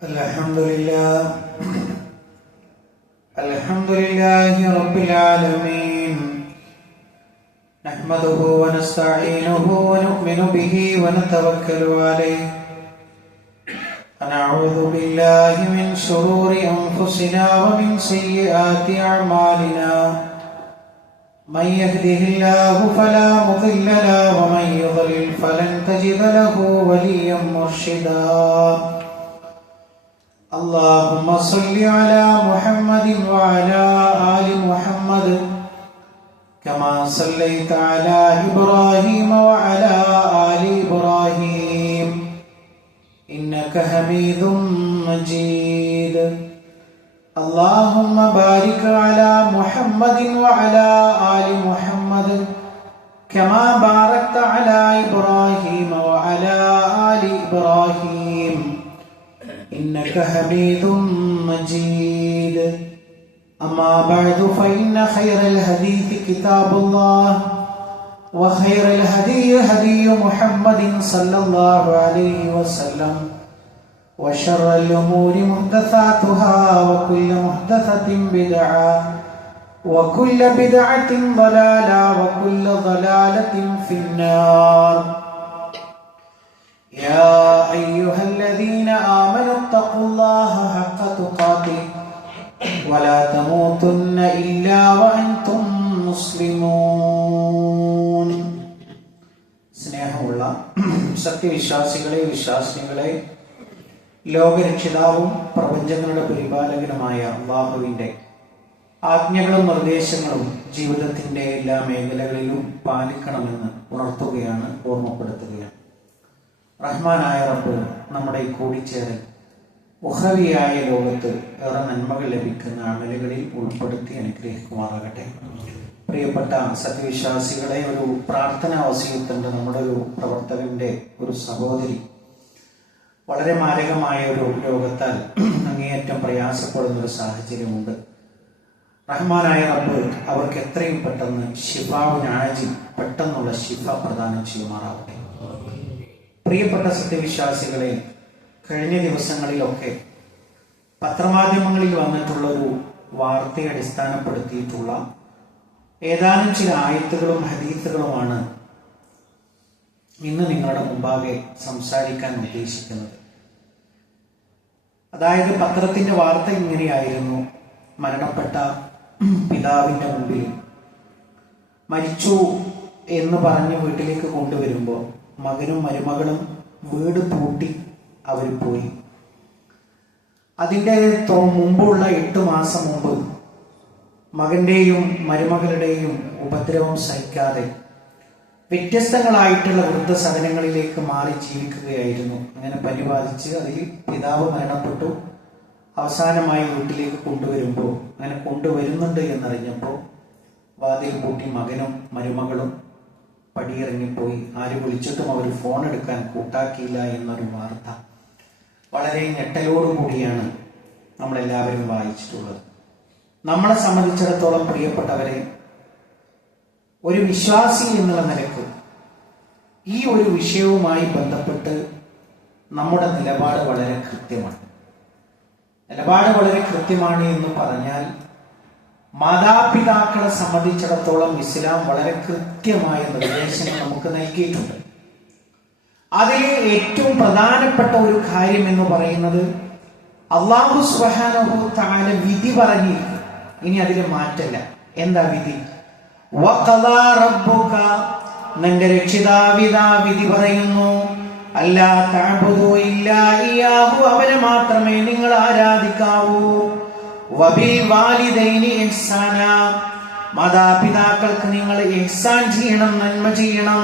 Alhamdulillahi Rabbil Alameen. Nahmaduhu wa nasta'inuhu wa nu'minu bihi wa natawakkalu alayhi. Na'udhu billahi min shururi anfusina wa min sayyiati a'malina. Man yahdihillahu fala mudilla lahu wa man yudlil falan tajida lahu waliyyan murshida. اللهم صل على محمد وعلى آل محمد كما صليت على إبراهيم وعلى آل إبراهيم إنك حميد مجيد. اللهم بارك على محمد وعلى آل محمد كما باركت على إبراهيم وعلى آل إبراهيم إنك حميد مجيد. أما بعد فإن خير الحديث كتاب الله وخير الهدي هدي محمد صلى الله عليه وسلم وشر الأمور محدثاتها وكل محدثة بدعة وكل بدعة ضلالة وكل ضلالة في النار. يا أيها الذين آمنوا اتقوا الله حق تقاته ولا تموتن إلا وأنتم مسلمون. സ്നേഹമുള്ള സത്യവിശ്വാസികളെ, വിശ്വാസിനികളെ, ലോകരക്ഷിതാവും പ്രപഞ്ചങ്ങളുടെ പരിപാലകനുമായ അല്ലാഹുവിന്റെ ആജ്ഞകളും നിർദ്ദേശങ്ങളും ജീവിതത്തിന്റെ എല്ലാ മേഖലകളിലും പാലിക്കണമെന്ന് ഉണർത്തുകയാണ്, ഓർമ്മപ്പെടുത്തുകയാണ്. റഹ്മാനായ റബ്ബ് നമ്മുടെ ഈ കൂടിച്ചേരൽ ഉഖ്റവിയായ ലോകത്ത് ഏറെ നന്മകൾ ലഭിക്കുന്ന അമലുകളിൽ ഉൾപ്പെടുത്തി അനുഗ്രഹിക്കുമാറാകട്ടെ. പ്രിയപ്പെട്ട സത്യവിശ്വാസികളെ, ഒരു പ്രാർത്ഥനാ വസിയത്തുണ്ട്. നമ്മുടെ ഒരു പ്രവർത്തകന്റെ ഒരു സഹോദരി വളരെ മാരകമായ ഒരു രോഗത്താൽ അങ്ങേയറ്റം പ്രയാസപ്പെടുന്ന ഒരു സാഹചര്യമുണ്ട്. റഹ്മാനായ റബ്ബ് അവർക്ക് എത്രയും പെട്ടെന്ന് ശിഫാഉൻ ആജിൽ, പെട്ടെന്നുള്ള ശിഫ പ്രദാനം ചെയ്യുമാറാവട്ടെ. പ്രിയപ്പെട്ട സത്യവിശ്വാസികളെ, കഴിഞ്ഞ ദിവസങ്ങളിലൊക്കെ പത്രമാധ്യമങ്ങളിൽ വന്നിട്ടുള്ള ഒരു വാർത്തയെ അടിസ്ഥാനപ്പെടുത്തിയിട്ടുള്ള ഏതാനും ചില ആയത്തുകളും ഹദീസുകളുമാണ് ഇന്ന് നിങ്ങളുടെ മുമ്പാകെ സംസാരിക്കാൻ ഉദ്ദേശിക്കുന്നത്. അതായത് പത്രത്തിന്റെ വാർത്ത ഇങ്ങനെയായിരുന്നു: മരണപ്പെട്ട പിതാവിന്റെ മുമ്പിൽ മരിച്ചു എന്ന് പറഞ്ഞ് വീട്ടിലേക്ക് കൊണ്ടുവരുമ്പോൾ മകനും മരുമകളും വീട് പൂട്ടി അവർ പോയി. അതിൻ്റെ മുമ്പുള്ള 8 മാസം മുമ്പ് മകന്റെയും മരുമകളുടെയും ഉപദ്രവം സഹിക്കാതെ വ്യത്യസ്തങ്ങളായിട്ടുള്ള വൃദ്ധസദനങ്ങളിലേക്ക് മാറി ജീവിക്കുകയായിരുന്നു. അങ്ങനെ പരിപാലിച്ച് അതിൽ പിതാവ് മരണപ്പെട്ടു. അവസാനമായി വീട്ടിലേക്ക് കൊണ്ടുവരുമ്പോൾ, അങ്ങനെ കൊണ്ടുവരുന്നുണ്ട് എന്നറിഞ്ഞപ്പോൾ വാതിൽ പൂട്ടി മകനും മരുമകളും പടിയിറങ്ങിപ്പോയി. ആര് വിളിച്ചിട്ടും അവർ ഫോൺ എടുക്കാൻ കൂട്ടാക്കിയില്ല എന്നൊരു വാർത്ത വളരെ ഞെട്ടലോടുകൂടിയാണ് നമ്മളെല്ലാവരും വായിച്ചിട്ടുള്ളത്. നമ്മളെ സംബന്ധിച്ചിടത്തോളം പ്രിയപ്പെട്ടവരെ, ഒരു വിശ്വാസി എന്നുള്ള നിലക്ക് ഈ ഒരു വിഷയവുമായി ബന്ധപ്പെട്ട് നമ്മുടെ നിലപാട് വളരെ കൃത്യമാണ്. എന്ന് പറഞ്ഞാൽ, മാതാപിതാക്കളെ സംബന്ധിച്ചിടത്തോളം ഇസ്ലാം വളരെ കൃത്യമായ നിർദ്ദേശങ്ങൾ നമുക്ക് നൽകിയിട്ടുണ്ട്. അതിൽ ഏറ്റവും പ്രധാനപ്പെട്ട ഒരു കാര്യം എന്ന് പറയുന്നത് അല്ലാഹു സുബ്ഹാനഹു തആല വിധി പറഞ്ഞിരിക്കും. ഇനി അതിൽ മാറ്റല്ല. എന്താ വിധി? വഖദാ റബ്ബുക, നിന്റെ രക്ഷിതാവിതാ വിധി പറയുന്നു, അല്ലാ തഅബുദു ഇല്ലാ ഇയ്യാഹു, അവനെ മാത്രമേ നിങ്ങൾ ആരാധിക്കാവൂ. വബിൽ വാലിദൈനി ഇഹ്സാന, മാതാപിതാക്കൾക്ക് നിങ്ങൾ ഇഹ്സാൻ ചെയ്യണം, നന്മ ചെയ്യണം.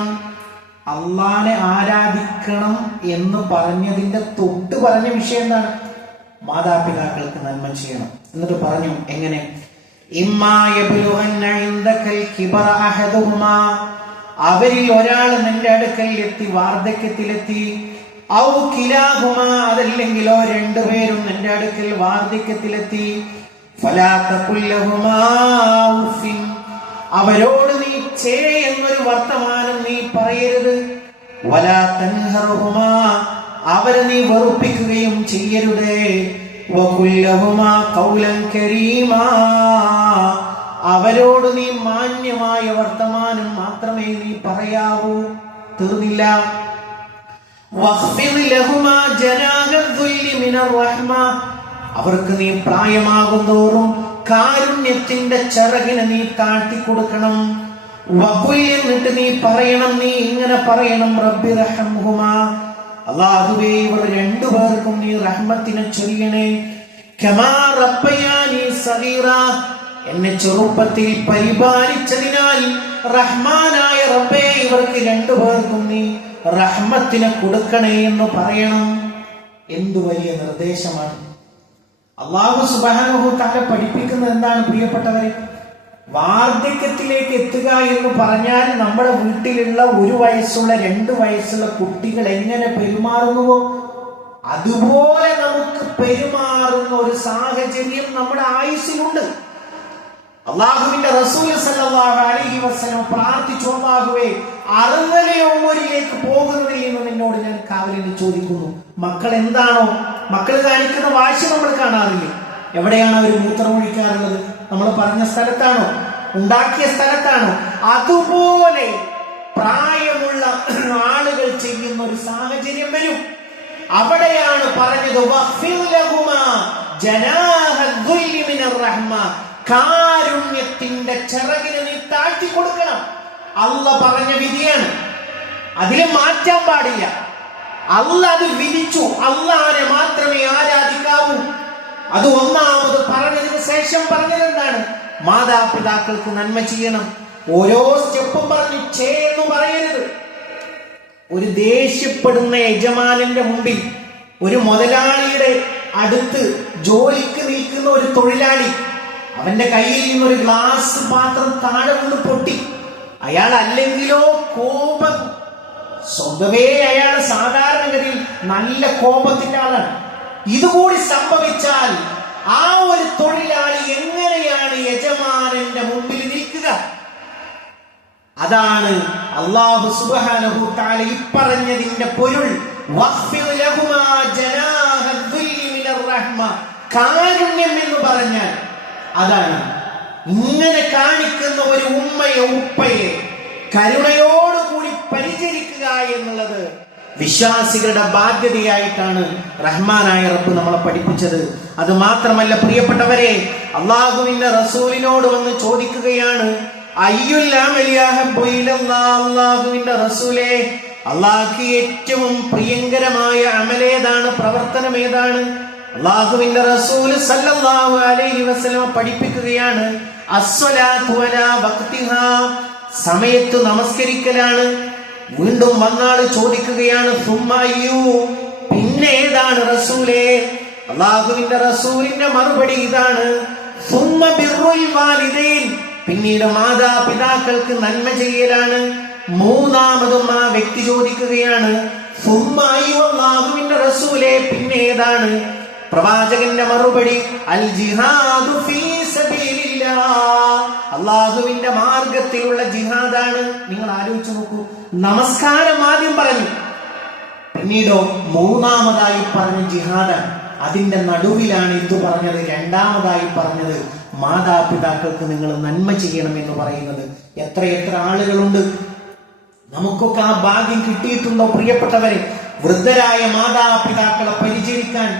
അള്ളാനെ ആരാധിക്കണം എന്ന് പറഞ്ഞതിന്റെ തൊട്ട് പറഞ്ഞ വിഷയം എന്താണ്? മാതാപിതാക്കൾക്ക് നന്മ ചെയ്യണം. എന്നിട്ട് പറഞ്ഞു എങ്ങനെ? ഇമ്മാ യബ്ലുഗന്ന ഇൻദകൽ കിബറ അഹദുഹുമാ, അവരിൽ ഒരാൾ നിന്റെ അടുക്കൽ എത്തി, വാർദ്ധക്യത്തിലെത്തി, ഔ കിലാഹുമാ, അതല്ലെങ്കിലോ രണ്ടുപേരും നിന്റെ അടുക്കൽ വാർദ്ധക്യത്തിലെത്തി, ഫലാ തഖുൽ ലഹുമാ ഉഫിൻ, അവരോട് നീ ചേ എന്നൊരു വർത്തമാനം നീ പറയരുത്. വലാ തൻഹറുഹുമാ, അവരെ നീ വെറുപ്പിക്കുകയും ചെയ്യരുതേ. വഖുൽ ലഹുമാ ഖൗലൻ കരീമാ, അവരോട് നീ മാന്യമായ വർത്തമാനം മാത്രമേ നീ പറയാവൂ. തീർന്നില്ല. വഖ്ഫിദ് ലഹുമാ ജനാഹദ്ദുല്ലി മിനർ റഹ്മ, അവർക്ക് നീ പ്രായമാകുന്തോറും കാരുണ്യത്തിന്റെ ചിറകിനെ നീ താഴ്ത്തിക്കൊടുക്കണം. വഖുൽ, എന്നിട്ട് നീ പറയണം, നീ ഇങ്ങനെ പറയണം, റബ്ബി റഹ്മുഹുമാ, അല്ലാഹുവേ ഇവർ രണ്ടുപേർക്കും നീ റഹ്മത്തിനെ ചൊരിയണേ. കമാ റബ്ബയാനി സഗീറ, എന്നെ ചെറുപ്പത്തിൽ പരിപാലിച്ചതിനാൽ റഹ്മാനായ റബ്ബേ ഇവർക്ക് രണ്ടുപേർക്കും നീ റഹ്മത്തിനെ കൊടുക്കണേ എന്ന് പറയണം. എന്തു വലിയ നിർദ്ദേശമാണ്! അല്ലാഹു സുബ്ഹാനഹു തആല പഠിപ്പിക്കുന്നത് എന്താണ് പ്രിയപ്പെട്ടവരെ? വാർദ്ധക്യത്തിലേക്ക് എത്തുക എന്ന് പറഞ്ഞാൽ നമ്മുടെ വീട്ടിലുള്ള 1 വയസ്സുള്ള 2 വയസ്സുള്ള കുട്ടികൾ എങ്ങനെ പെരുമാറുന്നുവോ അതുപോലെ നമുക്ക് പെരുമാറുന്ന ഒരു സാഹചര്യം നമ്മുടെ ആയുസ്സിലുണ്ട്. അള്ളാഹുവിന്റെ റസൂൽ സല്ലല്ലാഹു അലൈഹി വസല്ലം പ്രാർത്ഥിച്ചു, അല്ലാഹുവേ 60 ഉംറയിലേക്ക് പോകുന്നതിൽ നിന്ന് നിന്നോട് ഞാൻ കാവലിന് ചോദിക്കുന്നു. മക്കൾ എന്താണോ, മക്കൾ കാണിക്കുന്ന വാശി നമ്മൾ കാണാറില്ലേ? എവിടെയാണ് അവർ മൂത്രമൊഴിക്കാറുള്ളത്? നമ്മൾ പറഞ്ഞ സ്ഥലത്താണോ, ഉണ്ടാക്കിയ സ്ഥലത്താണോ? അതുപോലെ പ്രായമുള്ള ആളുകൾ ചെയ്യുന്ന ഒരു സാഹചര്യം വരും. അവിടെയാണ് പറഞ്ഞത് വഖ്ഫിദ് ലഹുമാ ജനാഹദ്ദുല്ലി മിനർ റഹ്മ, കാരുണ്യത്തിന്റെ ചിറകിനെ നീ താഴ്ത്തി കൊടുക്കണം. അല്ലാഹ് പറഞ്ഞ വിധിയാണ്, അതിൽ മാറ്റാൻ പാടില്ല. അല്ലാഹ് അത് വിധിച്ചു, അല്ലാഹനെ മാത്രമേ ആരാധിക്കാവൂ. അത് ഒന്നാമത് പറഞ്ഞതിന് ശേഷം പറഞ്ഞത് എന്താണ്? മാതാപിതാക്കൾക്ക് നന്മ ചെയ്യണം. ഓരോ സ്റ്റെപ്പും പറഞ്ഞു ചെയ്യുന്നു പറയരുത്. ഒരു ദേഷ്യപ്പെടുന്ന യജമാനന്റെ മുമ്പിൽ, ഒരു മുതലാളിയുടെ അടുത്ത് ജോലിക്ക് നിൽക്കുന്ന ഒരു തൊഴിലാളി, അവന്റെ കയ്യിൽ നിന്നൊരു ഗ്ലാസ് പാത്രം താഴെ വീണ് പൊട്ടി. അയാൾ അല്ലെങ്കിലോ കോപം, സ്വന്തമേ അയാൾ സാധാരണഗതിയിൽ നല്ല കോപത്തിന്റെ ആളാണ്. ഇതുകൂടി സംഭവിച്ചാൽ ആ ഒരു തൊഴിലാളി എങ്ങനെയാണ് യജമാനന്റെ മുമ്പിൽ നിൽക്കുക? അതാണ് അല്ലാഹു സുബ്ഹാനഹു തആല പറഞ്ഞതിന്റെ പൊരുൾ. വഖ്ഫിദ് ലഹുമാ ജനാഹദ്ദുല്ലി മിനർ റഹ്മ, കാരുണ്യം എന്ന് പറഞ്ഞാൽ അതാണ്. ഇങ്ങനെ കാണിക്കുന്ന ഒരു ഉമ്മയെ, ഉപ്പയെ കരുണയോടുകൂടി പരിചരിക്കുക എന്നുള്ളത് വിശ്വാസികളുടെ ബാധ്യതയായിട്ടാണ് റഹ്മാനായ റബ്ബ് നമ്മളെ പഠിപ്പിച്ചത്. അത് മാത്രമല്ല പ്രിയപ്പെട്ടവരെ, അള്ളാഹുവിന്റെ റസൂലിനോട് വന്ന് ചോദിക്കുകയാണ്, അയ്യുൽ അമലി അഹബ്ബു ഇലല്ലാഹ്, അള്ളാഹുവിന്റെ റസൂലേ, അള്ളാഹ്ക്ക് ഏറ്റവും പ്രിയങ്കരമായ അമലേതാണ്, പ്രവർത്തനം ഏതാണ്? അള്ളാഹുവിന്റെ റസൂൽ സല്ലല്ലാഹു അലൈഹി വസല്ലം പഠിപ്പിക്കുകയാണ്, അസ്സലാത്തു അലാ വഖ്തിഹാ, സമയത്ത് നമസ്കരിക്കലാണ്. വീണ്ടും വന്നാള് ചോദിക്കുകയാണ്, സുമ്മയ്യു, പിന്നെ ഏതാണ് റസൂലേ? അള്ളാഹുവിന്റെ റസൂലിന്റെ മറുപടി ഇതാണ്, സുമ്മ ബിർറുൽ വാലിദൈൻ, പിന്നീട് മാതാപിതാക്കൾക്ക് നന്മ ചെയ്യലാണ്. മൂന്നാമതും ആ വ്യക്തി ചോദിക്കുകയാണ്, സുമ്മയ്യു, അള്ളാഹുവിന്റെ റസൂലേ, പിന്നെ ഏതാണ്? പ്രവാചകന്റെ മറുപടി, അൽ ജിഹാദു ഫീ സബീലില്ലാഹ്, അള്ളാഹുവിന്റെ മാർഗത്തിലുള്ള ജിഹാദാണ്. നിങ്ങൾ ആലോചിച്ച് നോക്കൂ, നമസ്കാരം ആദ്യം പറഞ്ഞു, പിന്നീടോ മൂന്നാമതായി പറഞ്ഞ ജിഹാദാണ്. അതിന്റെ നടുവിലാണ് ഇത് പറഞ്ഞത്. രണ്ടാമതായി പറഞ്ഞത് മാതാപിതാക്കൾക്ക് നിങ്ങൾ നന്മ ചെയ്യണം എന്ന് പറയുന്നത്. എത്ര ആളുകളുണ്ട്, നമുക്കൊക്കെ ആ ഭാഗ്യം കിട്ടിയിട്ടുണ്ടോ പ്രിയപ്പെട്ടവരെ? വൃദ്ധരായ മാതാപിതാക്കളെ പരിചരിക്കാൻ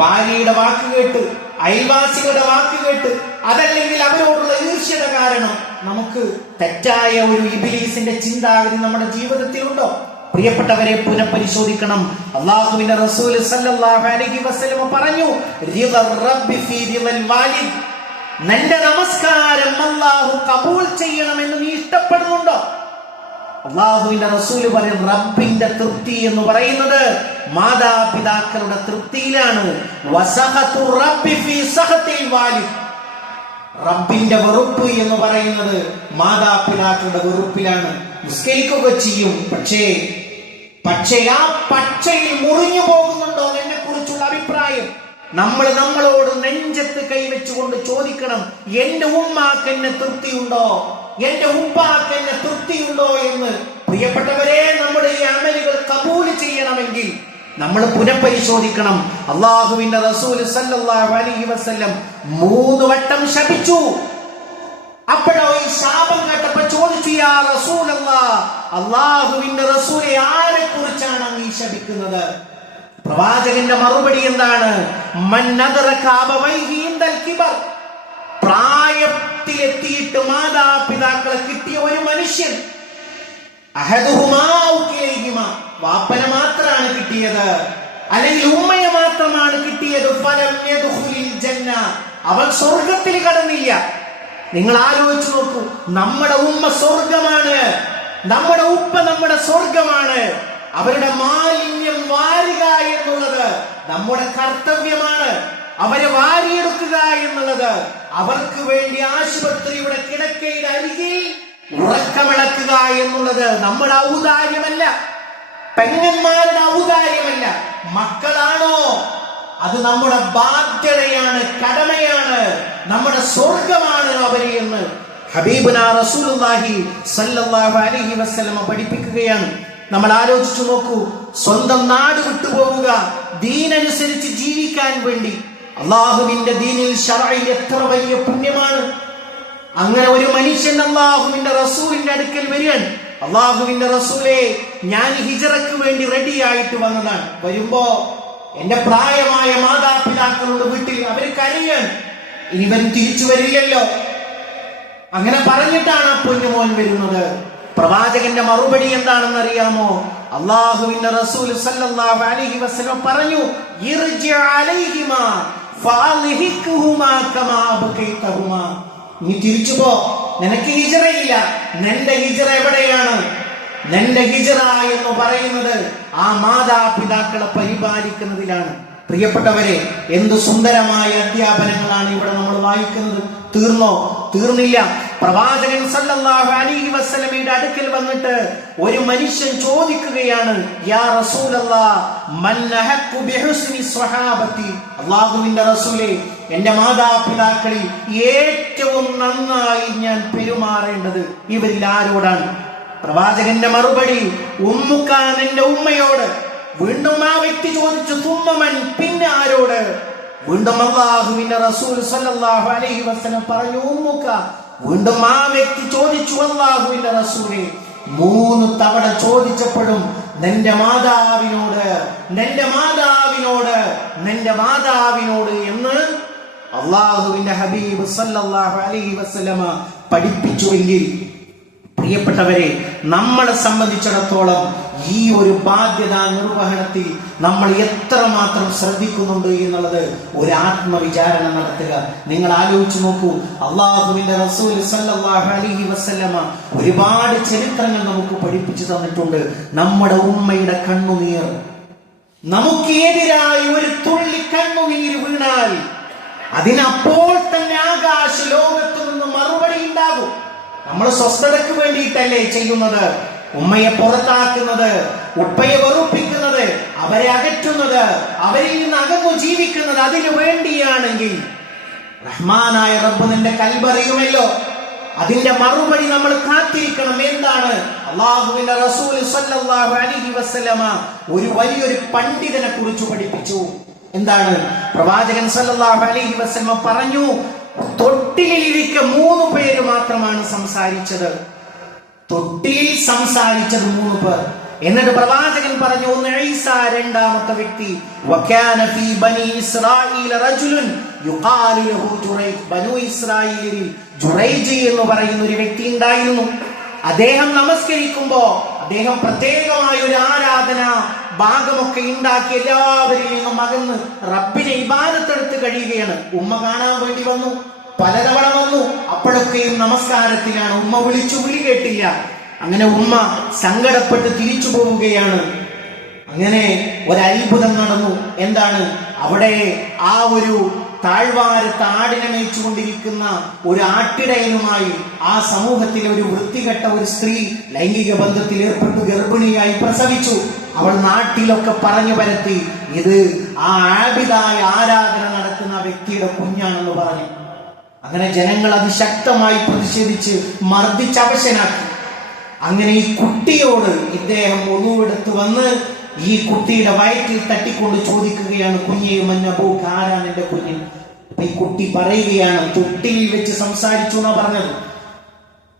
ഭാര്യയുടെ വാക്ക് കേട്ട്, അയൽവാസികളുടെ വാക്ക് കേട്ട്, അതല്ലെങ്കിൽ അവരോടുള്ള ഈർഷ്യത കാരണം നമുക്ക് തെറ്റായ ഒരു ഇബ്ലീസിന്റെ ചിന്താഗതി നമ്മുടെ ജീവിതത്തിലുണ്ടോ? പ്രിയപ്പെട്ടവരെ, പുനഃപരിശോധിക്കണം. അല്ലാഹുവിന്റെ റസൂൽ സല്ലല്ലാഹു അലൈഹി വസല്ലം പറഞ്ഞു, റിദർ റബ്ബി ഫീ റിദൽ വാലിദ്, നിന്റെ നമസ്കാരം അല്ലാഹു കബൂൽ ചെയ്യണമെന്ന് നീ ഇഷ്ടപ്പെടുന്നുണ്ടോ? അല്ലാഹുവിന്റെ റസൂൽ പറയും, റബ്ബിന്റെ തൃപ്തി എന്ന് പറയുന്നത് മാതാപിതാക്കളുടെ തൃപ്തിയിലാണ്. വസഖതു റബ്ബി ഫീ സഖത്തിൽ വാലിദ്, റബ്ബിന്റെ വെറുപ്പ് എന്ന് പറയുന്നത് മാതാപിതാക്കളുടെ വെറുപ്പിലാണ്. നിസ്കരിക്കുക ചെയ്യും, പക്ഷേ ആ പച്ചയിൽ മുറിഞ്ഞു പോകുന്നുണ്ടോ എന്നെ കുറിച്ചുള്ള അഭിപ്രായം? നമ്മൾ നമ്മളോട് നെഞ്ചത്ത് കൈവച്ചുകൊണ്ട് ചോദിക്കണം, എന്റെ ഉമ്മാക്ക് എന്നെ തൃപ്തിയുണ്ടോ, എന്റെ ഉപ്പാക്ക് എന്നെ തൃപ്തിയുണ്ടോ എന്ന്. പ്രിയപ്പെട്ടവരെ, നമ്മുടെ ഈ അമലുകൾ കബൂൽ ചെയ്യണമെങ്കിൽ നമ്മൾ പുനഃപരിശോധിക്കണം. അള്ളാഹുവിന്റെ റസൂൽ സല്ലല്ലാഹു അലൈഹി വസല്ലം 3 വട്ടം ശപിച്ചു. അപ്പോഴോ ഈ ശാപം കേട്ടപ്പോ ചോദിച്ചു, യാ റസൂലല്ലാഹ്, അള്ളാഹുവിന്റെ റസൂലെ, ആരെ കുറിച്ചാണ് അങ്ങ് ഈ ശപിക്കുന്നത്? പ്രവാചകന്റെ മറുപടി എന്താണ്? മൻ നദറക അബവൈഹി ഇൻദൽ കിബർ, പ്രായത്തിലെത്തിയിട്ട് മാതാപിതാക്കളെ കിട്ടിയ ഒരു മനുഷ്യൻ, അഹദുഹുമാ ഔ കിലൈഹിമാ, വാപ്പനെ മാത്രമാണ് കിട്ടിയത് അല്ലെങ്കിൽ ഉമ്മയെ മാത്രമാണ് കിട്ടിയത്, ഫലം യദ്ഖുലിൽ ജന്ന, അവൻ സ്വർഗ്ഗത്തിൽ കടന്നില്ല. നിങ്ങൾ ആലോചിച്ച് നോക്കൂ, നമ്മുടെ ഉമ്മ സ്വർഗമാണ്, നമ്മുടെ ഉപ്പ നമ്മുടെ സ്വർഗമാണ്. അവരുടെ മാലിന്യം വാരുക എന്നുള്ളത് നമ്മുടെ കർത്തവ്യമാണ്. അവരെ വാരിയെടുക്കുക എന്നുള്ളത്, അവർക്ക് വേണ്ടി ആശുപത്രിയുടെ കിടക്കയുടെ അരികിൽ ഉറക്കമിളക്കുക എന്നുള്ളത് നമ്മുടെ ഔദാര്യമല്ല, പെങ്ങന്മാരുടെ ഔദാര്യമല്ല. മക്കളാണോ, അത് നമ്മുടെ ബാധ്യതയാണ്, കടമയാണ്, നമ്മുടെ സ്വർഗമാണ് അവര് എന്ന് ഹബീബുനാ റസൂലുള്ളാഹി സല്ലല്ലാഹു അലൈഹി വസല്ലം പഠിപ്പിക്കുകയാണ്. നമ്മൾ ആലോചിച്ചു നോക്കൂ, സ്വന്തം നാട് വിട്ടുപോവുക ദീനനുസരിച്ച് ജീവിക്കാൻ വേണ്ടി. അള്ളാഹുവിന്റെ ദീനിൽ ശർഇൽ എത്ര വലിയ പുണ്യമാണ്. അങ്ങനെ ഒരു മനുഷ്യൻ അള്ളാഹുവിന്റെ റസൂലിന്റെ അടുക്കൽ വരികയാണ്. അള്ളാഹുവിന്റെ റസൂലെ, ഞാൻ ഹിജ്റക്ക് വേണ്ടി റെഡി ആയിട്ട് വന്നതാണ്. വരുമ്പോ എന്റെ പ്രായമായ മാതാപിതാക്കളുടെ വീട്ടിൽ അവര് കരയാണ്, ഇനി ഇവൻ തിരിച്ചു വരില്ലല്ലോ. അങ്ങനെ പറഞ്ഞിട്ടാണ് ആ പൊന്നുമോൻ വരുന്നത്. പ്രവാചകന്റെ മറുപടി എന്താണെന്ന് അറിയാമോ? അള്ളാഹുവിന്റെ റസൂൽ സല്ലല്ലാഹു അലൈഹി വസല്ലം പറഞ്ഞു, ഇർജി അലൈഹിമാ ഫഅൽഹിഖുമാ കമാ അബ്കൈതഹുമാ, നീ തിരിച്ചു പോ, നിനക്ക് ഹിജ്റയില്ല. നിന്റെ ഹിജ്റ എവിടെയാണ്? നിന്റെ ഹിജ്റ എന്ന് പറയുന്നത് ആ മാതാപിതാക്കളെ പരിപാലിക്കുന്നതിലാണ്. പ്രിയപ്പെട്ടവരെ, എന്ത് സുന്ദരമായ അധ്യാപനങ്ങളാണ് ഇവിടെ നമ്മൾ വായിക്കുന്നത്. തീർന്നോ? തീർന്നില്ല. പ്രവാചകൻ സല്ലല്ലാഹു അലൈഹി വസല്ലമയുടെ അടുക്കൽ വന്നിട്ട് ഒരു മനുഷ്യൻ ചോദിക്കുകയാണ്, യാ റസൂലല്ലാഹ്, മൻ അഹഖു ബിഹുസ്നി സ്വഹാബത്തി, അല്ലാഹുവിന്റെ റസൂലേ, എന്റെ മാതാപിതാക്കളിൽ ഏറ്റവും നന്നായി ഞാൻ പെരുമാറേണ്ടത് ഇവരിൽ ആരോടാണ്? പ്രവാചകന്റെ മറുപടി, ഉമ്മുക, നിന്റെ ഉമ്മയോട്. വീണ്ടും ആ വ്യക്തി ചോദിച്ചു, തുമ്മമൻ, പിന്നെ ആരോട്? വീണ്ടും അല്ലാഹുവിന്റെ റസൂൽ സല്ലല്ലാഹു അലൈഹി വസല്ലം പറഞ്ഞു, ഉമ്മുക. വീണ്ടും ആ വ്യക്തി ചോദിച്ചു, അല്ലാഹുവിന്റെ റസൂലേ. 3 തവണ ചോദിച്ചപ്പോഴും നിന്റെ മാതാവിനോട്, നിന്റെ മാതാവിനോട്, നിന്റെ മാതാവിനോട് എന്ന് അല്ലാഹുവിന്റെ ഹബീബ് സല്ലല്ലാഹു അലൈഹി വസല്ലമ പഠിപ്പിച്ചുവെങ്കിൽ, പ്രിയപ്പെട്ടവരെ, നമ്മളെ സംബന്ധിച്ചിടത്തോളം ഈ ഒരു ബാധ്യതാ നിർവഹണത്തിൽ നമ്മൾ എത്രമാത്രം ശ്രദ്ധിക്കുന്നുണ്ട് എന്നുള്ളത് ഒരു ആത്മവിചാരണ നടത്തുക. നിങ്ങൾ ആലോചിച്ചു നോക്കൂ, അള്ളാഹുവിന്റെ റസൂൽ സല്ലല്ലാഹു അലൈഹി വസല്ലമ ഒരുപാട് ചരിത്രങ്ങൾ നമുക്ക് പഠിപ്പിച്ചു തന്നിട്ടുണ്ട്. നമ്മുടെ ഉമ്മയുടെ കണ്ണുനീർ, നമുക്ക് എതിരായി ഒരു തുള്ളി കണ്ണുനീര് വീണാൽ അതിനപ്പോൾ തന്നെ ആകാശ ലോകത്തു നിന്ന് മറുപടി ഉണ്ടാകും. നമ്മൾ സ്വസ്ഥതയ്ക്ക് വേണ്ടിയിട്ടല്ലേ ചെയ്യുന്നത്? ഉമ്മയെ പുറത്താക്കുന്നത്, ഉപ്പയെ വെറുപ്പിക്കുന്നത്, അവരെ അകറ്റുന്നത്, അവരിൽ നിന്ന് അകന്നു ജീവിക്കുന്നത് അതിനു വേണ്ടിയാണെങ്കിൽ റഹ്മാനായ റബ്ബ് നിന്റെ കൽബറിയുമല്ലോ. അതിന്റെ മറുപടി നമ്മൾ കാത്തിരിക്കണം. എന്താണ്? അല്ലാഹുവിന്റെ റസൂൽ സല്ലല്ലാഹു അലൈഹി വസല്ലമ ഒരു വലിയൊരു പണ്ഡിതനെ കുറിച്ച് പഠിപ്പിച്ചു. എന്താണ്? പ്രവാചകൻ സല്ലല്ലാഹു അലൈഹി വസല്ലമ പറഞ്ഞു, തൊട്ടിലിരിക്കെ 3 പേര് മാത്രമാണ് സംസാരിച്ചത്. തൊട്ടിലിൽ സംസാരിച്ചത് 3 പേർ. എന്നിട്ട് പ്രവാചകൻ പറഞ്ഞു, ഒന്ന് ഈസ, രണ്ടാമത്തെ വ്യക്തി വകാന ഫീ ബനി ഇസ്രായീൽ റജുലുൻ യുഖാലു ലഹു ജുറൈജ്, ബനു ഇസ്രായീലിൽ ജുറൈജ് എന്ന് പറയുന്ന ഒരു വ്യക്തി ഉണ്ടായിരുന്നു. അദ്ദേഹം നമസ്കരിക്കുമ്പോ അദ്ദേഹം പ്രത്യേകമായ ഒരു ആരാധന ഭാഗമൊക്കെ ഉണ്ടാക്കി എല്ലാവരിൽ നിന്നും അകന്ന് റബ്ബിനെ ഇബാദത്തെടുത്ത് കഴിയുകയാണ്. ഉമ്മ കാണാൻ വേണ്ടി വന്നു, പലതവണ വന്നു, അപ്പോഴൊക്കെയും നമസ്കാരത്തിലാണ്. ഉമ്മ വിളിച്ചു, വിളി കേട്ടില്ല. അങ്ങനെ ഉമ്മ സങ്കടപ്പെട്ട് തിരിച്ചു പോവുകയാണ്. അങ്ങനെ ഒരത്ഭുതം നടന്നു. എന്താണ്? അവിടെ ആ ഒരു താഴ്വാരത്ത് ആടിനെ മേയിച്ചുകൊണ്ടിരിക്കുന്ന ഒരു ആട്ടിടയനുമായി ആ സമൂഹത്തിലെ ഒരു വൃത്തികെട്ട ഒരു സ്ത്രീ ലൈംഗിക ബന്ധത്തിൽ ഏർപ്പെട്ടു ഗർഭിണിയായി പ്രസവിച്ചു. അവൾ നാട്ടിലൊക്കെ പറഞ്ഞു പരത്തി, ഇത് ആ ആബിദായ ആരാധന നടത്തുന്ന വ്യക്തിയുടെ കുഞ്ഞാണെന്ന് പറഞ്ഞു. അങ്ങനെ ജനങ്ങൾ അതിശക്തമായി പ്രതിഷേധിച്ച് മർദ്ദിച്ച് അവശനാക്കി. അങ്ങനെ ഈ കുട്ടിയോട് ഇദ്ദേഹം ഒന്നുവെടുത്ത് വന്ന് ഈ കുട്ടിയുടെ വയറ്റിൽ തട്ടിക്കൊണ്ട് ചോദിക്കുകയാണ്, കുഞ്ഞേ മന്നബൂക്ക്, ആരാണ് എന്റെ കുഞ്ഞ്? അപ്പൊ ഈ കുട്ടി പറയുകയാണ്, തൊട്ടിയിൽ വെച്ച് സംസാരിച്ചു എന്നാ പറഞ്ഞത്.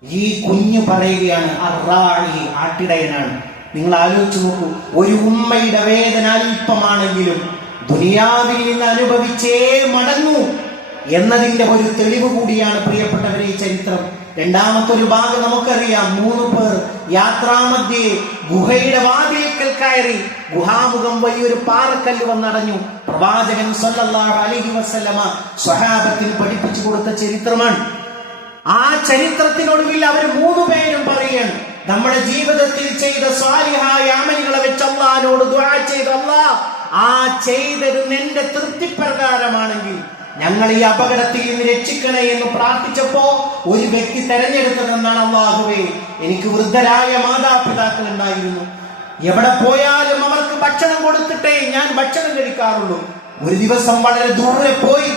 ഈ കുഞ്ഞ് പറയുകയാണ്, അറാഴി, ആട്ടിടയനാണ്. നിങ്ങൾ ആലോചിച്ച് നോക്കൂ, ഒരു ഉമ്മയുടെ വേദന അല്പമാണെങ്കിലും ദുനിയാവിൽ നിന്ന് അനുഭവിച്ചേ മടങ്ങൂ എന്നതിന്റെ ഒരു തെളിവ് കൂടിയാണ് പ്രിയപ്പെട്ടവരെ ഈ ചരിത്രം. രണ്ടാമത്തെ ഒരു ഭാഗം നമുക്കറിയാം. 3 പേർ യാത്രാമധ്യേ ഗുഹയുടെ വാതിൽക്കൽ കയറി. ഗുഹാമുഖം വലിയൊരു പാറക്കല്ല് വന്നടഞ്ഞു. പ്രവാചകൻ സല്ലല്ലാഹു അലൈഹി വസല്ലമ സ്വഹാബത്തിന് പഠിപ്പിച്ചു കൊടുത്ത ചരിത്രമാണ്. ആ ചരിത്രത്തിനൊടുവിൽ അവർ 3 പേരും പറയാണ്, നമ്മുടെ ജീവിതത്തിൽ ചെയ്ത സ്വാലിഹായ അമലുകളെ വെച്ച് അല്ലാഹുവോട് ദുആ ചെയ്തു, അല്ലാഹ് ആ ചെയ്തത് നിന്റെ തൃപ്തിപ്രകാരമാണെങ്കിൽ ഞങ്ങൾ ഈ അപകടത്തിൽ നിന്ന് രക്ഷിക്കണേ എന്ന് പ്രാർത്ഥിച്ചപ്പോ ഒരു വ്യക്തി തെരഞ്ഞെടുത്തതെന്നാണ്, അല്ലാഹുവേ, എനിക്ക് വൃദ്ധരായ മാതാപിതാക്കൾ ഉണ്ടായിരുന്നു. എവിടെ പോയാലും അവർക്ക് ഭക്ഷണം കൊടുത്തിട്ടേ ഞാൻ ഭക്ഷണം കഴിക്കാറുള്ളൂ. ഒരു ദിവസം വളരെ ദൂരെ പോയി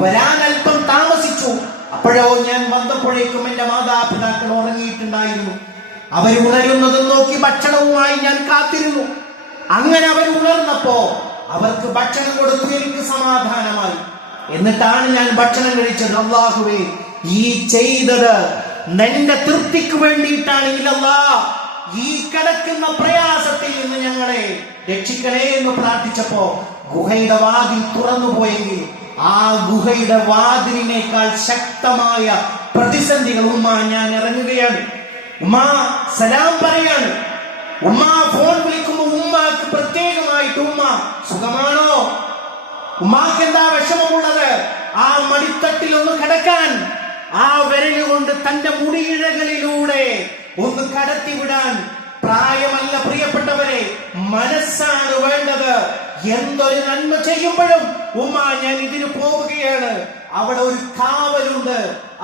വരാൻ അല്പം താമസിച്ചു. അപ്പോഴോ ഞാൻ വന്നപ്പോഴേക്കും എന്റെ മാതാപിതാക്കൾ ഉറങ്ങിയിട്ടുണ്ടായിരുന്നു. അവർ ഉണരുന്നതും നോക്കി ഭക്ഷണവുമായി ഞാൻ കാത്തിരുന്നു. അങ്ങനെ അവർ ഉണർന്നപ്പോ അവർക്ക് ഭക്ഷണം കൊടുത്തു. എനിക്ക് സമാധാനമായി. എന്നിട്ടാണ് ഞാൻ ഭക്ഷണം കഴിച്ചത്. അല്ലാഹുവേ, ഈ ചെയ്തത് നിന്റെ തൃപ്തിക്ക് വേണ്ടിയിട്ടാണെങ്കിൽ അല്ലാഹ് ഈ കിടക്കുന്ന പ്രയാസത്തിൽ നിന്ന് ഞങ്ങളെ രക്ഷിക്കണേ എന്ന് പ്രാർത്ഥിച്ചപ്പോ ഗുഹയുടെ വാതിൽ തുറന്നു പോയെങ്കിൽ ആ ഗുഹയുടെ വാതിലിനേക്കാൾ ശക്തമായ പ്രതിസന്ധികൾ ഉമ്മ ഞാൻ ഇറങ്ങുകയാണ്. ഉമ്മ സലാം പറയാണ്. ഉമ്മ ഫോൺ വിളിക്കുമ്പോ ഉമ്മക്ക് പ്രത്യേകമായിട്ട്, ഉമ്മ സുഖമാണോ, ഉമ്മാക്ക് എന്താ വിഷമമുള്ളത്, ആ മടിത്തട്ടിൽ ഒന്ന് കിടക്കാൻ, ആ വിരലുകൊണ്ട് തന്റെ മുടിയിഴകളിലൂടെ ഒന്ന് കടത്തിവിടാൻ പ്രായമല്ല പ്രിയപ്പെട്ടവരെ, മനസ്സാണ് വേണ്ടത്. എന്തൊരു നന്മ ചെയ്യുമ്പോഴും ഉമ്മ ഞാൻ ഇതിന് പോവുകയാണ്, അവിടെ ഒരു കാവലുണ്ട്,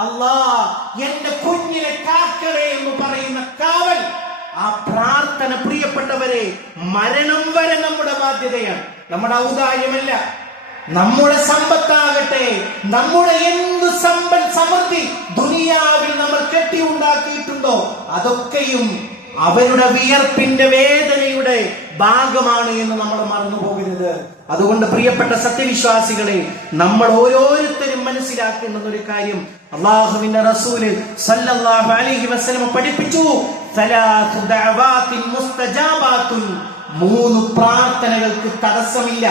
അല്ലാഹ് എന്റെ കുഞ്ഞിനെ കാക്കണേ എന്ന് പറയുന്ന കാവൽ. ആ പ്രാർത്ഥന പ്രിയപ്പെട്ടവരെ മരണം വരെ നമ്മുടെ ബാധ്യതയാണ്, നമ്മുടെ ഔദാര്യമല്ല. നമ്മുടെ സമ്പത്താകട്ടെ, നമ്മുടെ എന്ത് സമൃദ്ധി ദുനിയാവിൽ നമ്മൾ കെട്ടിയുണ്ടാക്കിയിട്ടുണ്ടോ അതൊക്കെയും അവരുടെ വിയർപ്പിന്റെ വേദനയുടെ ഭാഗമാണ് എന്ന് നമ്മൾ മറന്നു പോകരുത്. അതുകൊണ്ട് പ്രിയപ്പെട്ട സത്യവിശ്വാസികളെ, നമ്മൾ ഓരോരുത്തരും മനസ്സിലാക്കേണ്ടുന്ന ഒരു കാര്യം, അല്ലാഹുവിന്റെ റസൂല് സല്ലല്ലാഹു അലൈഹി വസല്ലം പഠിപ്പിച്ചു, സലാത്തു ദഅവാത്തിൻ മുസ്തജാബാത്തുൻ, 3 പ്രാർത്ഥനകൾക്ക് തടസ്സമില്ല,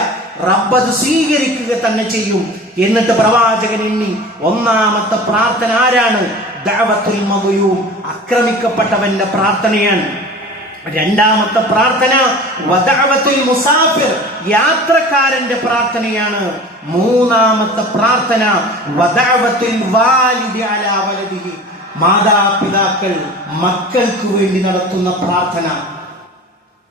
റബ്ബ് അത് സ്വീകരിക്കുക തന്നെ ചെയ്യും. എന്നിട്ട് പ്രവാചകൻ എണ്ണി, ഒന്നാമത്തെ പ്രാർത്ഥന ആരാണ്? ദഅവത്തുൽ മദ്ലൂം, ആക്രമിക്കപ്പെട്ടവന്റെ പ്രാർത്ഥനയാണ്. രണ്ടാമത്തെ പ്രാർത്ഥന വദഅവത്തുൽ മുസാഫിർ, യാത്രക്കാരന്റെ പ്രാർത്ഥനയാണ്. മൂന്നാമത്തെ പ്രാർത്ഥന വദഅവത്തുൽ വാലിദി അലാ വലദിഹി, മാതാപിതാക്കൾ മക്കൾക്ക് വേണ്ടി നടത്തുന്ന പ്രാർത്ഥന.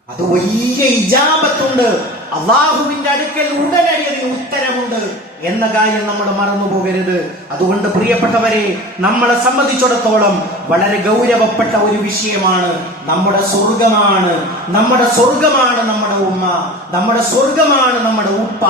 അത് വലിയ ഇജാബത്തുണ്ട്, അല്ലാഹുവിന്റെ അടുക്കൽ ഉടനടി അതിന് ഉത്തരമുണ്ട് എന്ന കാര്യം നമ്മൾ മറന്നു പോകരുത്. അതുകൊണ്ട് പ്രിയപ്പെട്ടവരെ, നമ്മളെ സംബന്ധിച്ചിടത്തോളം വളരെ ഗൗരവപ്പെട്ട ഒരു വിഷയമാണ്. നമ്മുടെ സ്വർഗമാണ് നമ്മുടെ ഉമ്മ, നമ്മുടെ സ്വർഗമാണ് നമ്മുടെ ഉപ്പ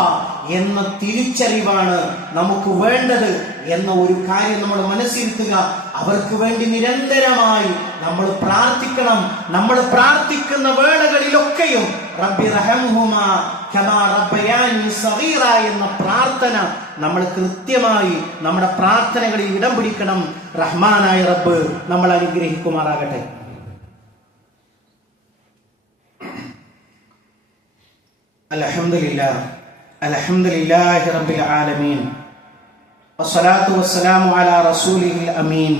എന്ന തിരിച്ചറിവാണ് നമുക്ക് വേണ്ടത് എന്ന ഒരു കാര്യം നമ്മൾ മനസ്സിരുത്തുക. അവർക്ക് വേണ്ടി നിരന്തരമായി നമ്മൾ പ്രാർത്ഥിക്കണം. നമ്മൾ പ്രാർത്ഥിക്കുന്ന വേളകളിലൊക്കെയും റബ്ബി റഹംഹുമാ കമാ റബ്ബയാനി സഗീറ എന്ന പ്രാർത്ഥന നമ്മൾ കൃത്യമായി നമ്മുടെ പ്രാർത്ഥനകളിൽ ഇടം പിടിക്കണം. റഹ്മാനായ റബ്ബ് നമ്മൾ അനുഗ്രഹിക്കുമാറാകട്ടെ. അൽഹംദുലില്ലാഹി റബ്ബിൽ ആലമീൻ വസ്സലാത്തു വസ്സലാമു അലാ റസൂലിഹിൽ അമീൻ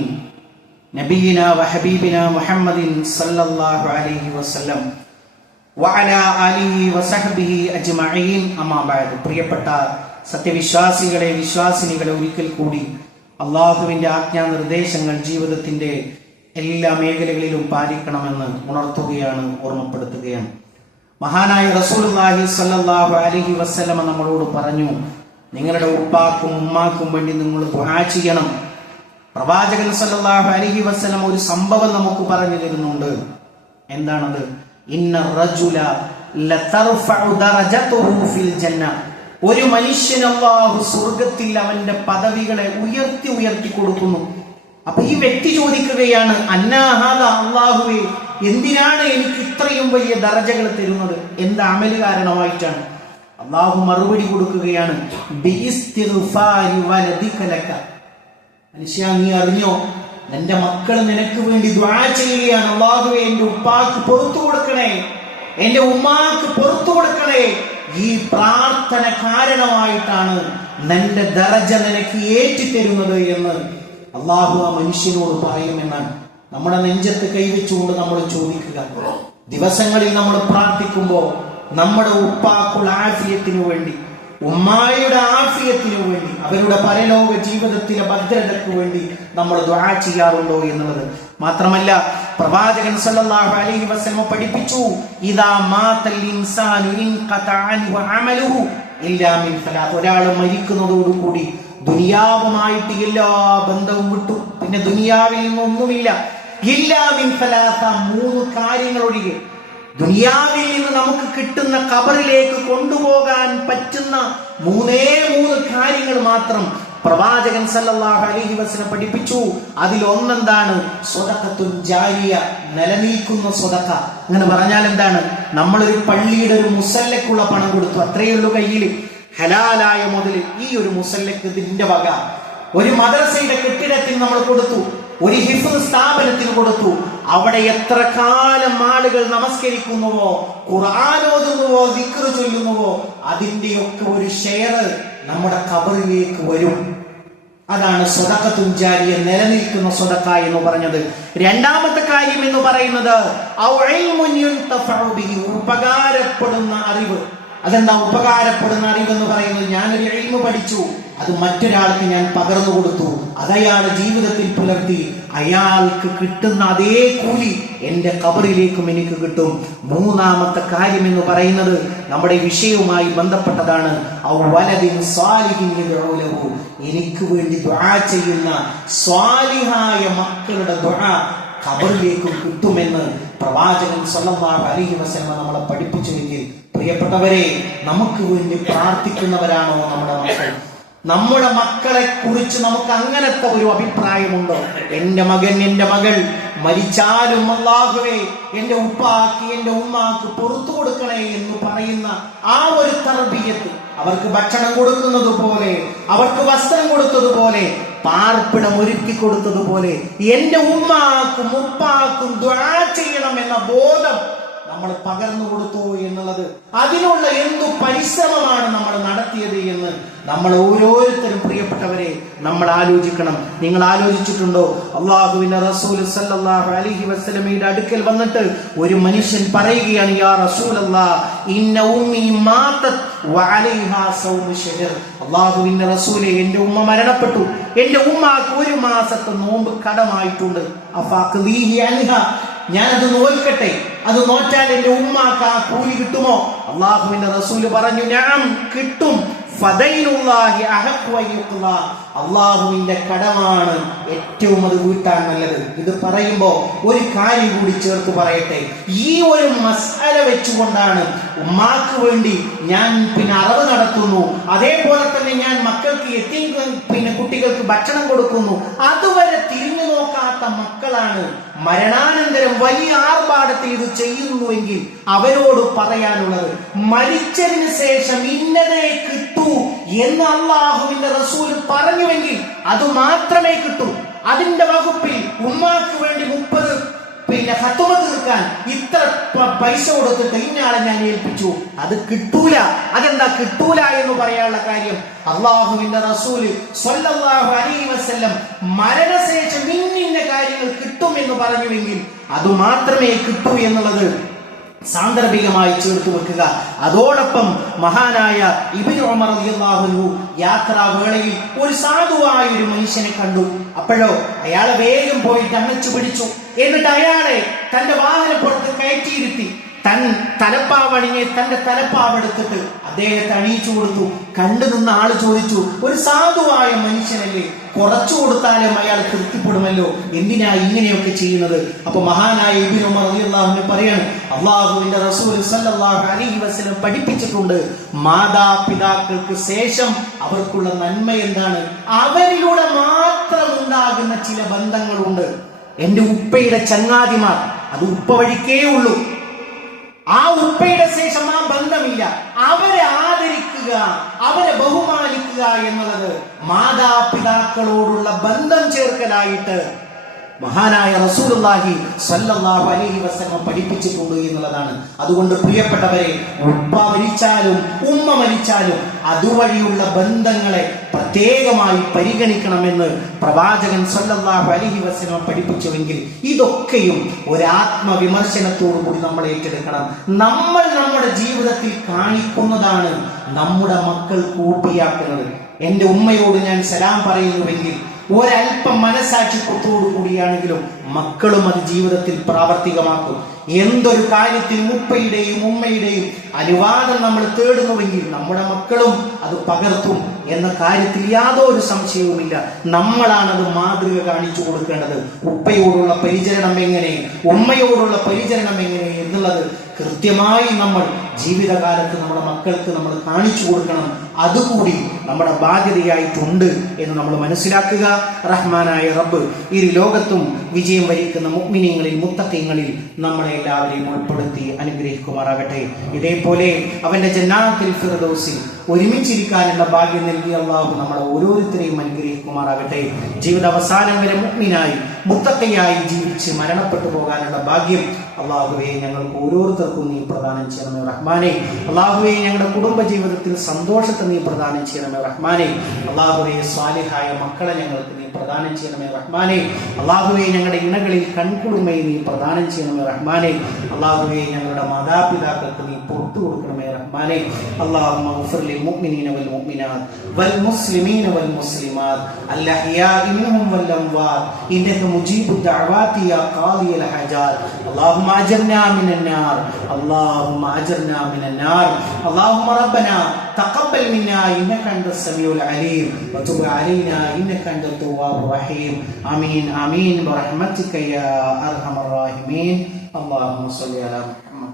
നബിയിനാ വഹബീബിനാ മുഹമ്മദിൻ സല്ലല്ലാഹു അലൈഹി വസല്ലം വഅലാ ആലിഹി വസഹ്ബിഹി അജ്മഈൻ. അമ്മാ ബഅദ്. പ്രിയപ്പെട്ട സത്യവിശ്വാസികളെ, വിശ്വാസിനികളെ, ഒരിക്കൽ കൂടി അള്ളാഹുവിന്റെ ആജ്ഞാനിർദ്ദേശങ്ങൾ ജീവിതത്തിന്റെ എല്ലാ മേഖലകളിലും പാലിക്കണമെന്ന് ഉണർത്തുകയാണ്, ഓർമ്മപ്പെടുത്തുകയാണ്. മഹാനായ റസൂലുള്ളാഹി സ്വല്ലല്ലാഹു അലൈഹി വസല്ലമ നമ്മളോട് പറഞ്ഞു, നിങ്ങളുടെ ഉപ്പാക്കും ഉമ്മാക്കും വേണ്ടി നിങ്ങൾ ദുആ ചെയ്യണം. പ്രവാചകൻ സ്വല്ലല്ലാഹു അലൈഹി വസല്ലമ ഒരു സംഭവം നമുക്ക് പറഞ്ഞു തരുന്നുണ്ട്. എന്താണത്? ഇന്ന റജുല ലതർഫഉ ദറജതുഹു ഫിൽ ജന്ന, ഒരു മനുഷ്യൻ അല്ലാഹു സ്വർഗ്ഗത്തിൽ അവന്റെ പദവികളെ ഉയർത്തി കൊടുക്കുന്നു. അപ്പൊ ഈ വ്യക്തി ചോദിക്കുകയാണ്, അന്നാ ഹാദാ, അല്ലാഹുവേ എന്തിനാണ് എനിക്ക് ഇത്രയും വലിയ ദറജകൾ തരുന്നത്? എന്ത് അമല് കാരണമായിട്ടാണ്? അള്ളാഹു മറുപടി കൊടുക്കുകയാണ്, മനുഷ്യ, നീ അറിഞ്ഞോ, നിന്റെ മക്കൾ നിനക്ക് വേണ്ടി ദുആ ചെയ്യുകയാണ്. അള്ളാഹുവേ, എന്റെ ഉപ്പാക്ക് പുറത്തു കൊടുക്കണേ, എന്റെ ഉമ്മാക്ക് പുറത്തു കൊടുക്കണേ. ഈ പ്രാർത്ഥന കാരണമായിട്ടാണ് നിന്റെ ദറജ നിനക്ക് ഏറ്റിത്തരുന്നത് എന്ന് അള്ളാഹു ആ മനുഷ്യനോട് പറയുമെന്നാണ്. നമ്മുടെ നെഞ്ചത്ത് കൈവച്ചുകൊണ്ട് നമ്മൾ ചോദിക്കുക, ദിവസങ്ങളിൽ നമ്മൾ പ്രാർത്ഥിക്കുമ്പോൾ നമ്മുടെ ഉപ്പാക്കുള്ള ആഫിയത്തിനു വേണ്ടി, ഉമ്മായുടെ ആഫിയത്തിനു വേണ്ടി, അവരുടെ പരലോക ജീവിതത്തിലെ ഭദ്രതയ്ക്ക് വേണ്ടി നമ്മൾ ദുആ ചെയ്യാറുണ്ടോ എന്നുള്ളത്. മാത്രമല്ല, പ്രവാചകൻ സല്ലല്ലാഹു അലൈഹി വസല്ലം പഠിപ്പിച്ചു, ഇദാ മാതൽ ഇൻസാനു ഇൻഖതഅ അൻഹു അമലുഹു ഇല്ലാ മിൻ സലാത്ത്. ഒരാൾ മരിക്കുന്നതോടുകൂടി ദുനിയാവുമായിട്ട് എല്ലാ ബന്ധവും വിട്ടു, പിന്നെ ദുനിയാവിൽ നിന്നൊന്നുമില്ല. ഇല്ലാ മിൻ സലാത്ത, 3 കാര്യങ്ങൾ ഒഴികെ. ദുനിയാവിൽ നിന്ന് നമുക്ക് കിട്ടുന്ന ഖബറിലേക്ക് കൊണ്ടുപോകാൻ പറ്റുന്ന 3 കാര്യങ്ങൾ മാത്രം പ്രവാചകൻ സല്ലല്ലാഹു അലൈഹി വസല്ലം പഠിപ്പിച്ചു. അതിലൊന്നെന്താണ്? സ്വദഖത്തുൻ ജാരിയ, നിലനിൽക്കുന്ന സ്വദഖ. അങ്ങനെ പറഞ്ഞാൽ എന്താണ്? നമ്മളൊരു പള്ളിയുടെ ഒരു മുസല്ലക്കുള്ള പണം കൊടുത്തു, അത്രയേ ഉള്ളൂ കയ്യിൽ, ഹലാലായ മുതൽ. ഈ ഒരു മുസല്ലക്ക് ഇതിന്റെ വക. ഒരു മദ്രസയുടെ കെട്ടിടത്തിന് നമ്മൾ കൊടുത്തു, ഒരു ഹിഫ്ള് സ്ഥാപനത്തിന് കൊടുത്തു. അവിടെ എത്ര കാലം ആളുകൾ നമസ്കരിക്കുന്നുവോ, ഖുർആൻ ഓതുന്നുവോ, ദിക്ർ ചൊല്ലുന്നുവോ, അതിന്റെയൊക്കെ ഒരു ഷെയർ നമ്മുടെ ഖബറിലേക്ക് വരും. അതാണ് സ്വദഖത്തുൻ ജാരിയ, നിലനിൽക്കുന്ന സ്വദഖ എന്ന് പറഞ്ഞത്. രണ്ടാമത്തെ കാര്യം എന്ന് പറയുന്നത് ഔ ഇൽമുൻ യുൻതഫഉ ബിഹി, ഉപകാരപ്പെടുന്ന അറിവ്. അതെന്താ ഉപകാരപ്പെടുന്ന അറിവ് എന്ന് പറയുന്നത്? ഞാനൊരു ഇൽമു പഠിച്ചു, അത് മറ്റൊരാൾക്ക് ഞാൻ പകർന്നു കൊടുത്തു, അതയാൾ ജീവിതത്തിൽ പുലർത്തി, അയാൾക്ക് കിട്ടുന്ന അതേ കൂലി എന്റെ ഖബറിലേക്കും എനിക്ക് കിട്ടും. മൂന്നാമത്തെ കാര്യം എന്ന് പറയുന്നത് നമ്മുടെ വിഷയവുമായി ബന്ധപ്പെട്ടതാണ്. എനിക്ക് വേണ്ടി ദുആ ചെയ്യുന്ന സ്വാലിഹായ മക്കളുടെ ദുആ ഖബറിലേക്കും കിട്ടുമെന്ന് പ്രവാചകൻ സല്ലല്ലാഹു അലൈഹി വസല്ലം നമ്മളെ പഠിപ്പിച്ചുവെങ്കിൽ, പ്രിയപ്പെട്ടവരെ, നമുക്ക് വേണ്ടി പ്രാർത്ഥിക്കുന്നവരാണോ നമ്മുടെ മക്കൾ? നമ്മുടെ മക്കളെ കുറിച്ച് നമുക്ക് അങ്ങനത്തെ ഒരു അഭിപ്രായമുണ്ടോ? എന്റെ മകൻ, എന്റെ മകൾ മരിച്ചാലും അല്ലാഹുവേ എന്റെ ഉപ്പാക്ക്, എന്റെ ഉമ്മാക്ക് പുറത്തു കൊടുക്കണേ എന്ന് പറയുന്ന ആ ഒരു തർബിയത്ത്, അവർക്ക് ഭക്ഷണം കൊടുക്കുന്നത് പോലെ, അവർക്ക് വസ്ത്രം കൊടുത്തതുപോലെ, പാർപ്പിടം ഒരുക്കി കൊടുത്തതുപോലെ എന്റെ ഉമ്മാക്കും ഉപ്പാക്കും ദുആ ചെയ്യണം എന്ന ബോധം നമ്മൾ പകർന്നു കൊടുത്തു എന്നുള്ളത്, അതിനുള്ള എന്തു പരിശ്രമമാണ് നമ്മൾ നടത്തിയത് എന്ന് നമ്മൾ ഓരോരുത്തരും, പ്രിയപ്പെട്ടവരെ, നമ്മൾ ആലോചിക്കണം. നിങ്ങൾ ആലോചിച്ചിട്ടുണ്ടോ? അല്ലാഹുവിന്റെ റസൂൽ സല്ലല്ലാഹു അലൈഹി വസല്ലമയുടെ അടുക്കൽ വന്നിട്ട് ഒരു മനുഷ്യൻ പറയുകയാണ്, യാ റസൂലല്ലാഹ്, ഇന്ന ഉമ്മി മാതത് വഅലൈഹാ സൗമു ശഹർ. അല്ലാഹുവിന്റെ റസൂലേ, എന്റെ ഉമ്മ മരണപ്പെട്ടു, എന്റെ ഉമ്മാക്ക് 1 മാസത്തെ നോമ്പ് കടമായിട്ടുണ്ട്. അഫഖ്ലീഹി അൻഹാ, ഞാനത് നോൽക്കട്ടെ, അത് നോറ്റാൽ എന്റെ ഉമ്മാക്ക് ആ കൂലി കിട്ടുമോ? അല്ലാഹുവിന്റെ റസൂല് പറഞ്ഞു, നഅം, കിട്ടും. ഫദൈനുല്ലാഹി അഹഖു അയ്യുഖ്ലാ, അല്ലാഹുവിന്റെ കടമാണ് ഏറ്റവും അത് വീട്ടാൻ നല്ലത്. ഇത് പറയുമ്പോ ഒരു കാര്യം കൂടി ചേർത്ത് പറയട്ടെ. ഈ ഒരു മസ്അല വെച്ചുകൊണ്ടാണ് ഉമ്മാക്ക് വേണ്ടി ഞാൻ അറവ് നടത്തുന്നു, അതേപോലെ തന്നെ ഞാൻ മക്കൾക്ക് കുട്ടികൾക്ക് ഭക്ഷണം കൊടുക്കുന്നു, അതുവരെ തിരിഞ്ഞു നോക്കാത്ത മക്കളാണ് മരണാനന്തരം വലിയ ആർഭാടത്തിൽ ഇത് ചെയ്യുന്നുവെങ്കിൽ അവരോട് പറയാനുള്ളത്, മരിച്ചതിന് ശേഷം ഇന്നതേ കിട്ടൂ എന്ന് അല്ലാഹുവിന്റെ റസൂൽ പറഞ്ഞുവെങ്കിൽ അത് മാത്രമേ കിട്ടൂ. അതിന്റെ വകുപ്പിൽ ഉമ്മാക്ക് വേണ്ടി 30 ഖത്മ തീർക്കാൻ ഇത്ര പൈസ കൊടുത്തിട്ട് ഇന്നയാളെ ഞാൻ ഏൽപ്പിച്ചു, അത് കിട്ടൂല. അതെന്താ കിട്ടൂല എന്ന് പറയാനുള്ള കാര്യം? അല്ലാഹുവിന്റെ റസൂൽ സ്വല്ലല്ലാഹു അലൈഹി വസല്ലം മരണശേഷം ഇന്ന കാര്യങ്ങൾ കിട്ടുമെന്ന് പറഞ്ഞുവെങ്കിൽ അത് മാത്രമേ കിട്ടൂ എന്നുള്ളത് സാന്ദർഭികമായി ചേർത്ത് വെക്കുക. അതോടൊപ്പം മഹാനായ ഇബ്നു ഉമർ റളിയല്ലാഹു അൻഹു യാത്രാവേളയിൽ ഒരു സാധുവായ ഒരു മനുഷ്യനെ കണ്ടു. അപ്പോഴോ അയാളെ വേഗം പോയിട്ട് അണച്ചു പിടിച്ചു. എന്നിട്ട് അയാളെ തന്റെ വാഹനപ്പുറത്ത് കയറ്റിയിരുത്തി തലപ്പാവണിഞ്ഞ് തന്റെ തലപ്പാവെടുത്തിട്ട് അദ്ദേഹത്തെ അണിയിച്ചു കൊടുത്തു. കണ്ടു നിന്ന ആള് ചോദിച്ചു, ഒരു സാധുവായ മനുഷ്യനല്ലേ, കുറച്ചു കൊടുത്താലും അയാൾ തൃപ്തിപ്പെടുമല്ലോ, എന്തിനാ ഇങ്ങനെയൊക്കെ ചെയ്യുന്നത്? അപ്പൊ മഹാനായ ഇബ്നു ഉമർ റളിയല്ലാഹു അൻഹു പറയാണ്, അല്ലാഹുവിന്റെ റസൂൽ സല്ലല്ലാഹു അലൈഹി വസല്ലം പഠിപ്പിച്ചിട്ടുണ്ട്, മാതാപിതാക്കൾക്ക് ശേഷം അവർക്കുള്ള നന്മ എന്താണ്? അവരിലൂടെ മാത്രം ഉണ്ടാകുന്ന ചില ബന്ധങ്ങളുണ്ട്. എന്റെ ഉപ്പയുടെ ചങ്ങാതിമാർ, അത് ഉപ്പ വഴിക്കേ ഉള്ളൂ. ആ ഉപ്പയുടെ ശേഷം ആ ബന്ധമില്ല. അവരെ ആദരിക്കുക, അവരെ ബഹുമാനിക്കുക എന്നുള്ളത് മാതാപിതാക്കളോടുള്ള ബന്ധം ചേർക്കലായിട്ട് മഹാനായ റസൂലുള്ളാഹി സ്വല്ലല്ലാഹു അലൈഹി വസല്ലം പഠിപ്പിച്ചിട്ടുണ്ട് എന്നുള്ളതാണ്. അതുകൊണ്ട് പ്രിയപ്പെട്ടവരെ, ഉപ്പ മരിച്ചാലും ഉമ്മ മരിച്ചാലും അതുവഴിയുള്ള ബന്ധങ്ങളെ പ്രത്യേകമായി പരിഗണിക്കണമെന്ന് പ്രവാചകൻ സ്വല്ലല്ലാഹു അലൈഹി വസല്ലം പഠിപ്പിച്ചുവെങ്കിൽ ഇതൊക്കെയും ഒരാത്മവിമർശനത്തോടു കൂടി നമ്മൾ ഏറ്റെടുക്കണം. നമ്മൾ നമ്മുടെ ജീവിതത്തിൽ കാണിക്കുന്നതാണ് നമ്മുടെ മക്കൾ കൂട്ടിയാക്കുന്നത്. എൻ്റെ ഉമ്മയോട് ഞാൻ സലാം പറയുന്നുവെങ്കിൽ ഒരല്പം മനസാക്ഷിത്വത്തോടു കൂടിയാണെങ്കിലും മക്കളും അത് ജീവിതത്തിൽ പ്രാവർത്തികമാക്കും. എന്തൊരു കാര്യത്തിൽ ഉപ്പയുടെയും ഉമ്മയുടെയും അനുവാദം നമ്മൾ തേടുന്നുവെങ്കിൽ നമ്മുടെ മക്കളും അത് പകർത്തും എന്ന കാര്യത്തിൽ യാതൊരു സംശയവുമില്ല. നമ്മളാണത് മാതൃക കാണിച്ചു കൊടുക്കേണ്ടത്. ഉപ്പയോടുള്ള പരിചരണം എങ്ങനെ, ഉമ്മയോടുള്ള പരിചരണം എങ്ങനെ എന്നുള്ളത് കൃത്യമായി നമ്മൾ ജീവിതകാലത്ത് നമ്മുടെ മക്കൾക്ക് നമ്മൾ കാണിച്ചു കൊടുക്കണം. അതുകൂടി നമ്മുടെ ബാധ്യതയായിട്ടുണ്ട് എന്ന് നമ്മൾ മനസ്സിലാക്കുക. റഹ്മാനായ റബ്ബ് ഇരു ലോകത്തും വിജയം വരിക്കുന്ന മുഅ്മിനീങ്ങളിൽ മുത്തഖീങ്ങളിൽ നമ്മളെ എല്ലാവരെയും ഉൾപ്പെടുത്തി അനുഗ്രഹിക്കുമാറാകട്ടെ. ഇതേപോലെ അവന്റെ ജന്നാത്തിൽ ഫിർദൗസിൽ ഒരുമിച്ചിരിക്കാനുള്ള ഭാഗ്യം നൽകി അള്ളാഹു നമ്മളെ ഓരോരുത്തരെയും അനുഗ്രഹിക്കുമാറാകട്ടെ. ജീവിത അവസാനം വരെ മുഅ്മിനായി മുത്തഖിയായി ജീവിച്ച് മരണപ്പെട്ടു പോകാനുള്ള ഭാഗ്യം അള്ളാഹുവേ ഞങ്ങൾക്ക് ഓരോരുത്തർക്കും നീ പ്രദാനം ചെയ്യണമേ റഹ്മാനെ. അള്ളാഹുവേ ഞങ്ങളുടെ കുടുംബ ജീവിതത്തിൽ സന്തോഷത്തെ നീ പ്രദാനം ചെയ്യണമേ റഹ്മാനെ. അള്ളാഹുവേ സ്വാലിഹായ മക്കളെ ഞങ്ങൾക്ക് നീ പ്രദാനം ചെയ്യണമേ റഹ്മാനെ. അള്ളാഹുവേ ഞങ്ങളുടെ ഇണകളിൽ കൺകുളിമയെ നീ പ്രദാനം ചെയ്യണമേ റഹ്മാനെ. അള്ളാഹുവേ ഞങ്ങളുടെ മാതാപിതാക്കൾക്ക് നീ പുറത്തു കൊടുക്കണമേ റഹ്മാനെ. اللهم اغفر للمؤمنين والمؤمنات والمسلمين والمسلمات الأحياء منهم والأموات إنك مجيب الدعوات يا قاضي الحاجات. اللهم أجرنا من النار، اللهم أجرنا من النار. اللهم ربنا تقبل منا إنك أنت السميع العليم وتب علينا إنك أنت التواب الرحيم. آمين آمين برحمتك يا أرحم الراحمين. اللهم صل على محمد.